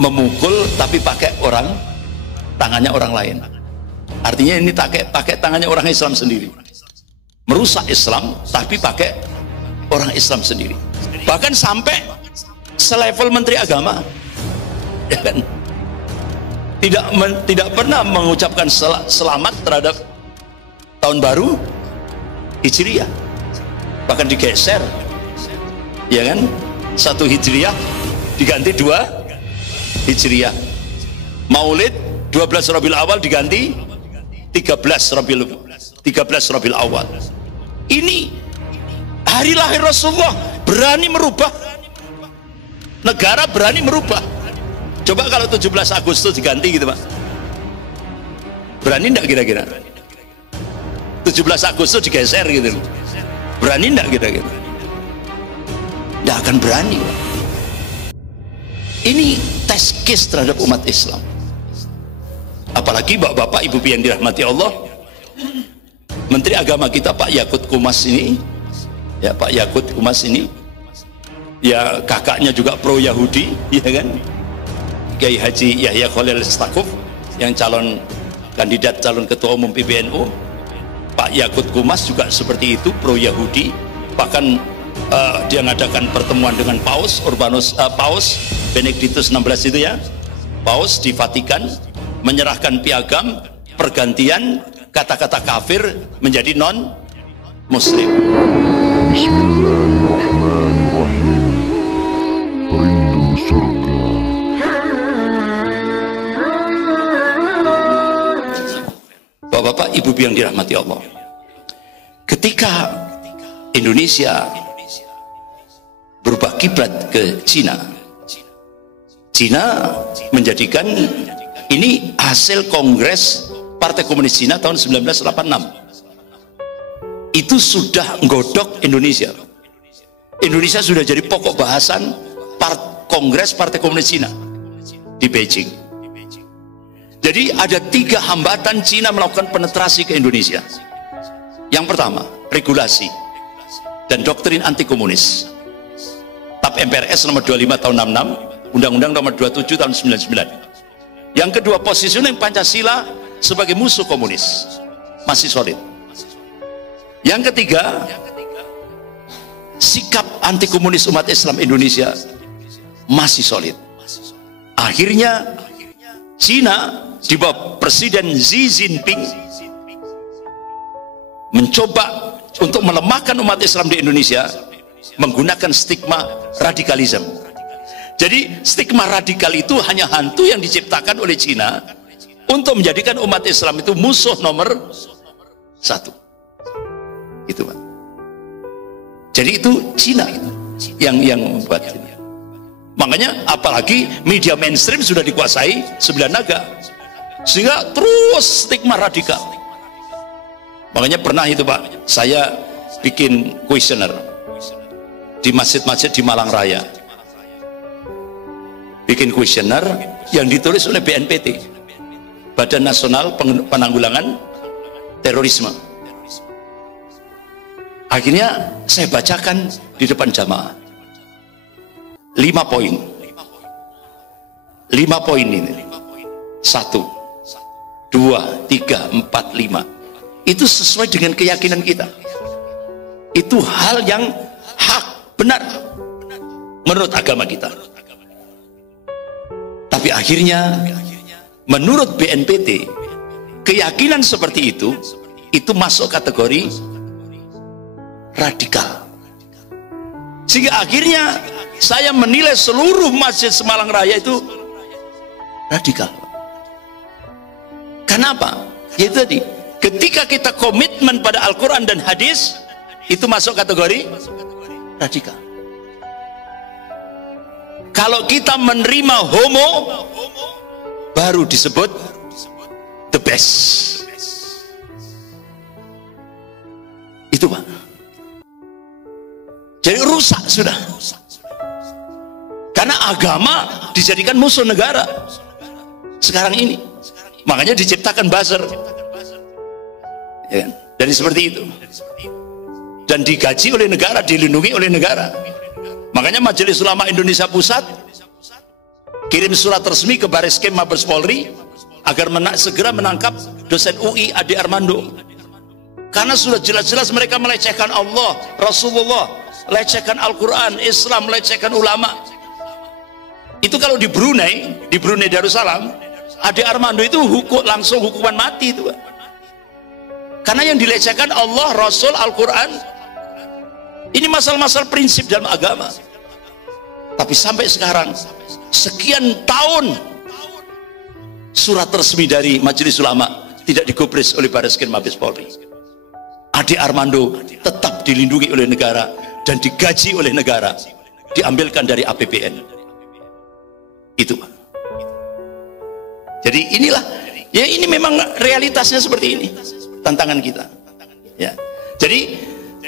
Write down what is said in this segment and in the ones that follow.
memukul tapi pakai tangannya orang lain. Artinya ini pakai tangannya orang Islam sendiri. Merusak Islam tapi pakai orang Islam sendiri. Bahkan sampai selevel Menteri Agama, ya kan? Tidak pernah mengucapkan selamat terhadap tahun baru Hijriah. Bahkan digeser, ya kan? 1 Hijriah diganti 2 Hijriah. Maulid 12 Rabiul Awal diganti 13 Rabiul Awal. Ini hari lahir Rasulullah, berani merubah negara, berani merubah. Coba kalau 17 Agustus diganti gitu Pak, berani enggak kira-kira? 17 Agustus digeser gitu, berani enggak kira-kira? Enggak akan berani Pak. Ini tes case terhadap umat Islam. Apalagi bapak-bapak, ibu yang dirahmati Allah, Menteri Agama kita Pak Yakut Kumas ini, ya Pak Yakut Kumas ini, ya kakaknya juga pro Yahudi, ya kan? Kiai Haji Yahya Khalil Stakuf yang calon ketua umum PBNU. Pak Yakut Kumas juga seperti itu, pro Yahudi. Bahkan dia mengadakan pertemuan dengan Paus Benedictus XVI itu ya, Paus di Vatikan, menyerahkan piagam pergantian kata-kata kafir menjadi non muslim. Bapak-bapak, ibu yang dirahmati Allah, ketika Indonesia berubah kiblat ke Cina menjadikan ini hasil Kongres Partai Komunis Cina tahun 1986. Itu sudah nggodok Indonesia. Indonesia sudah jadi pokok bahasan Kongres Partai Komunis Cina di Beijing. Jadi ada 3 hambatan Cina melakukan penetrasi ke Indonesia. Yang pertama, regulasi dan doktrin anti komunis. TAP MPRS nomor 25 tahun 66, Undang-Undang nomor 27 tahun 99. Yang kedua, positioning Pancasila sebagai musuh komunis, masih solid. Yang ketiga, sikap anti komunis umat Islam Indonesia masih solid. Akhirnya Cina di bawah Presiden Xi Jinping mencoba untuk melemahkan umat Islam di Indonesia menggunakan stigma radikalisme. Jadi stigma radikal itu hanya hantu yang diciptakan oleh Cina untuk menjadikan umat Islam itu musuh nomor 1. Itu Pak. Jadi itu Cina itu yang membuat ini. Makanya apalagi media mainstream sudah dikuasai 9 naga, sehingga terus stigma radikal. Makanya pernah itu Pak, saya bikin kuesioner di masjid-masjid di Malang Raya, bikin kuesioner yang ditulis oleh BNPT, Badan Nasional Penanggulangan Terorisme. Akhirnya saya bacakan di depan jamaah 5 poin. 5 poin ini, 1, 2, 3, 4, 5. Itu sesuai dengan keyakinan kita. Itu hal yang hak, benar menurut agama kita. Tapi akhirnya menurut BNPT, keyakinan seperti itu masuk kategori radikal. Sehingga akhirnya saya menilai seluruh masjid Semalang Raya itu radikal. Kenapa? Yaitu tadi, ketika kita komitmen pada Al-Quran dan hadis, itu masuk kategori radikal. Kalau kita menerima homo, baru disebut the best. Itu Pak. Jadi rusak sudah. Karena agama dijadikan musuh negara sekarang ini. Makanya diciptakan buzzer, ya kan? Dari seperti itu. Dan digaji oleh negara, dilindungi oleh negara. Makanya Majelis Ulama Indonesia Pusat kirim surat resmi ke Bariskem Mabes Polri agar segera menangkap dosen UI Ade Armando, karena sudah jelas-jelas mereka melecehkan Allah, Rasulullah, melecehkan Al-Quran, Islam, melecehkan ulama. Itu kalau di Brunei Darussalam, Ade Armando itu langsung hukuman mati itu, Pak. Karena yang dilecehkan Allah, Rasul, Al-Quran. Ini masalah-masalah prinsip dalam agama. Tapi sampai sekarang, sekian tahun, surat resmi dari Majelis Ulama tidak digubris oleh Bariskem Mabes Polri. Ade Armando tetap dilindungi oleh negara dan digaji oleh negara, diambilkan dari APBN. Itu, Pak. Jadi inilah, ya ini memang realitasnya seperti ini, tantangan kita. Ya. Jadi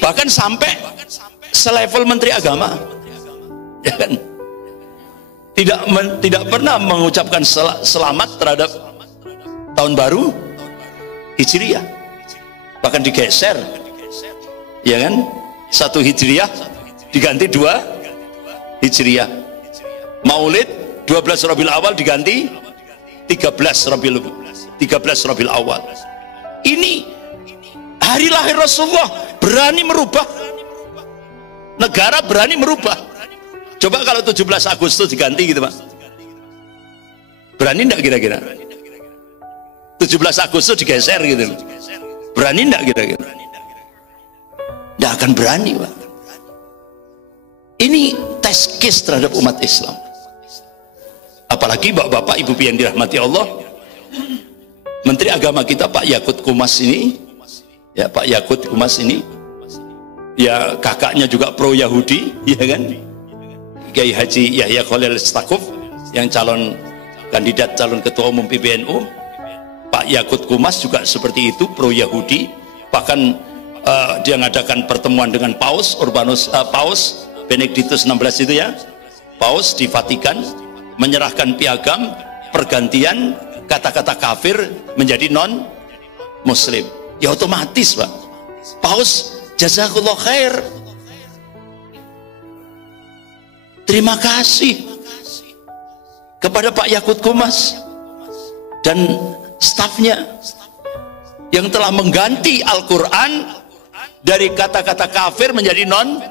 bahkan sampai selevel Menteri Agama, ya kan, tidak pernah mengucapkan selamat terhadap tahun baru Hijriah, bahkan digeser, ya kan, 1 Hijriah diganti 2 Hijriah, Maulid 12 Rabiul Awal diganti 13 Rabiul Awal. Ini hari lahir Rasulullah, berani merubah negara, berani merubah. Coba kalau 17 Agustus diganti gitu, Pak, berani enggak kira-kira? 17 Agustus digeser gitu, berani enggak kira-kira? Enggak akan berani, Pak. Ini test case terhadap umat Islam. Apalagi bapak-bapak, ibu yang dirahmati Allah, Menteri Agama kita Pak Yakut Kumas ini, ya Pak Yakut Kumas ini, ya kakaknya juga pro Yahudi, ya kan, Kiai Haji Yahya Khalil Stakuf yang calon ketua umum PBNU. Pak Yakut Kumas juga seperti itu, pro Yahudi. Bahkan dia mengadakan pertemuan dengan Paus Paus Benedictus XVI itu, ya, Paus di Vatikan, menyerahkan piagam pergantian kata-kata kafir menjadi non muslim. Ya otomatis, Pak, Paus jazakallah khair, terima kasih kepada Pak Yakut Kumas dan stafnya yang telah mengganti Al-Quran dari kata-kata kafir menjadi non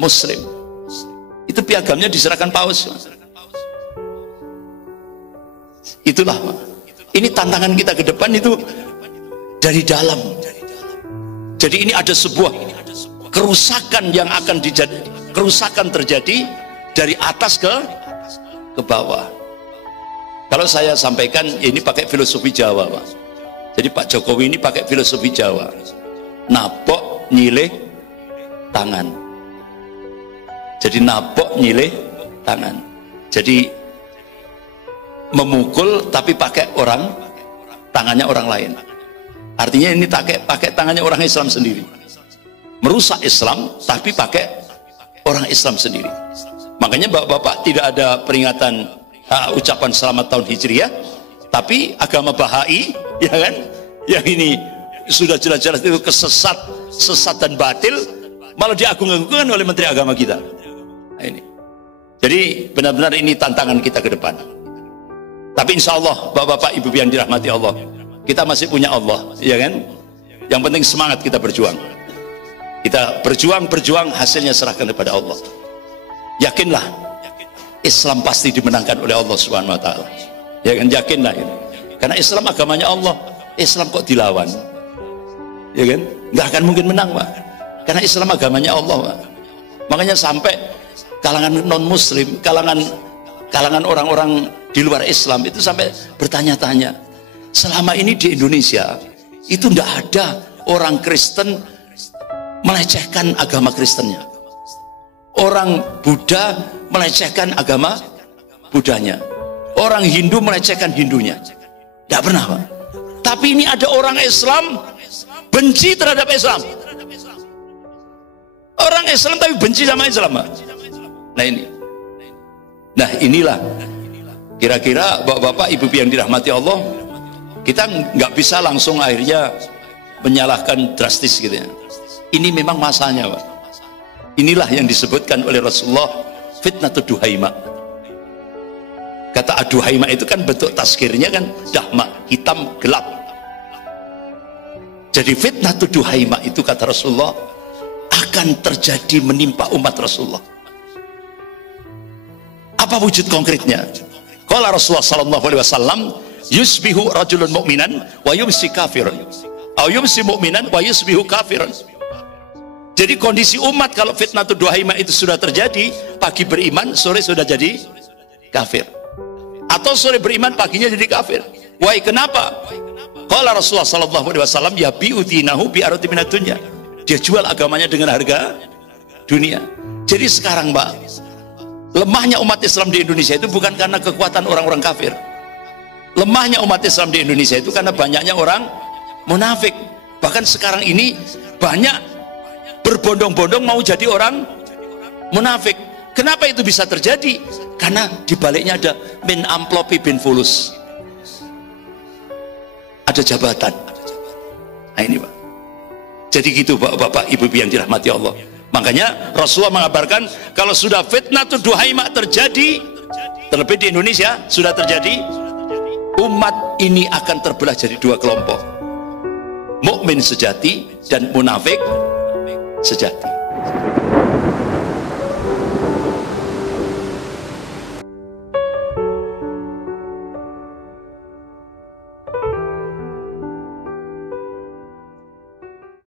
muslim. Itu piagamnya diserahkan Paus. Itulah, Pak. Ini tantangan kita ke depan itu dari dalam. Jadi ini ada sebuah kerusakan yang akan terjadi dari atas ke bawah. Kalau saya sampaikan ini pakai filosofi Jawa, Pak. Jadi Pak Jokowi ini pakai filosofi Jawa. Napok nyilih tangan. Jadi napok nyilih tangan. Jadi memukul tapi pakai tangannya orang lain. Artinya ini pakai tangannya orang Islam sendiri. Merusak Islam tapi pakai orang Islam sendiri. Makanya bapak-bapak tidak ada peringatan ucapan selamat tahun Hijriah, tapi agama Bahai, ya kan, yang ini sudah jelas-jelas itu sesat dan batil, malah diagung-agungkan oleh Menteri Agama kita. Nah, ini. Jadi benar-benar ini tantangan kita ke depan. Tapi insya Allah, bapak-bapak, ibu yang dirahmati Allah, kita masih punya Allah, ya kan? Yang penting semangat kita berjuang. Kita berjuang, hasilnya serahkan kepada Allah. Yakinlah, Islam pasti dimenangkan oleh Allah Subhanahu Wa Taala. Ya kan, yakinlah ini. Karena Islam agamanya Allah. Islam kok dilawan? Ya kan? Nggak akan mungkin menang, Pak. Karena Islam agamanya Allah, Pak. Makanya sampai kalangan non-Muslim, kalangan orang-orang di luar Islam itu sampai bertanya-tanya, selama ini di Indonesia itu tidak ada orang Kristen melecehkan agama Kristennya, orang Buddha melecehkan agama Buddhanya, orang Hindu melecehkan Hindunya. Tidak pernah, Pak. Tapi ini ada orang Islam benci terhadap Islam, orang Islam tapi benci sama Islam, Pak. Nah inilah kira-kira bapak-bapak, ibu yang dirahmati Allah, kita nggak bisa langsung akhirnya menyalahkan drastis gitu ya. Ini memang masanya, Pak. Inilah yang disebutkan oleh Rasulullah fitnatud duhaima. Kata aduhaima itu kan bentuk taskirnya kan dahma, hitam gelap. Jadi fitnah duhaima itu kata Rasulullah akan terjadi menimpa umat Rasulullah. Apa wujud konkretnya? Qala Rasulullah sallallahu alaihi wasallam, yusbihu rajulun mu'minan wa yumsi kafiran. Aw yumsi mu'minan wa yusbihu kafiran. Jadi kondisi umat kalau fitnah duhaima itu sudah terjadi, pagi beriman, sore sudah jadi kafir. Atau sore beriman, paginya jadi kafir. Why, kenapa? Qala Rasulullah sallallahu alaihi wasallam, ya bi'udinahu bi'arati minad dunya. Dia jual agamanya dengan harga dunia. Jadi sekarang, Pak, lemahnya umat Islam di Indonesia itu bukan karena kekuatan orang-orang kafir. Lemahnya umat Islam di Indonesia itu karena banyaknya orang munafik. Bahkan sekarang ini banyak berbondong-bondong mau jadi orang munafik. Kenapa itu bisa terjadi? Karena dibaliknya ada min amplopi bin fulus, ada jabatan. Nah ini Pak, jadi gitu bapak-bapak ibu yang dirahmati Allah. Makanya Rasulullah mengabarkan kalau sudah fitnah duhaima terjadi, terlebih di Indonesia sudah terjadi, umat ini akan terbelah jadi dua kelompok, mukmin sejati dan munafik sejati.